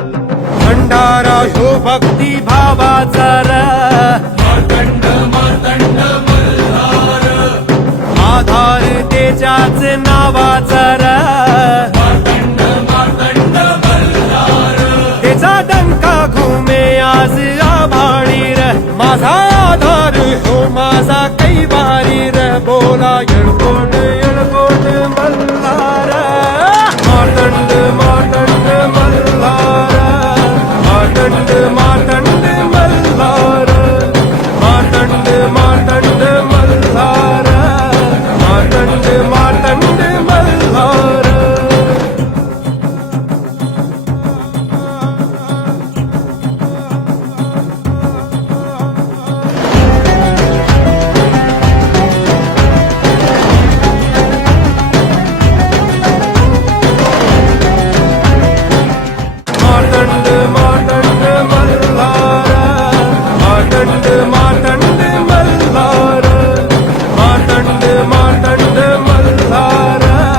भंडारा ह्यो भक्ती भावाचा र मार्तंड मार्तंड मल्हार आधार त्याच्याच नावाचा र मार्तंड मार्तंड मल्हार त्याचा डंका घुमे आज आभाळी र माझा आधार ह्यो माझा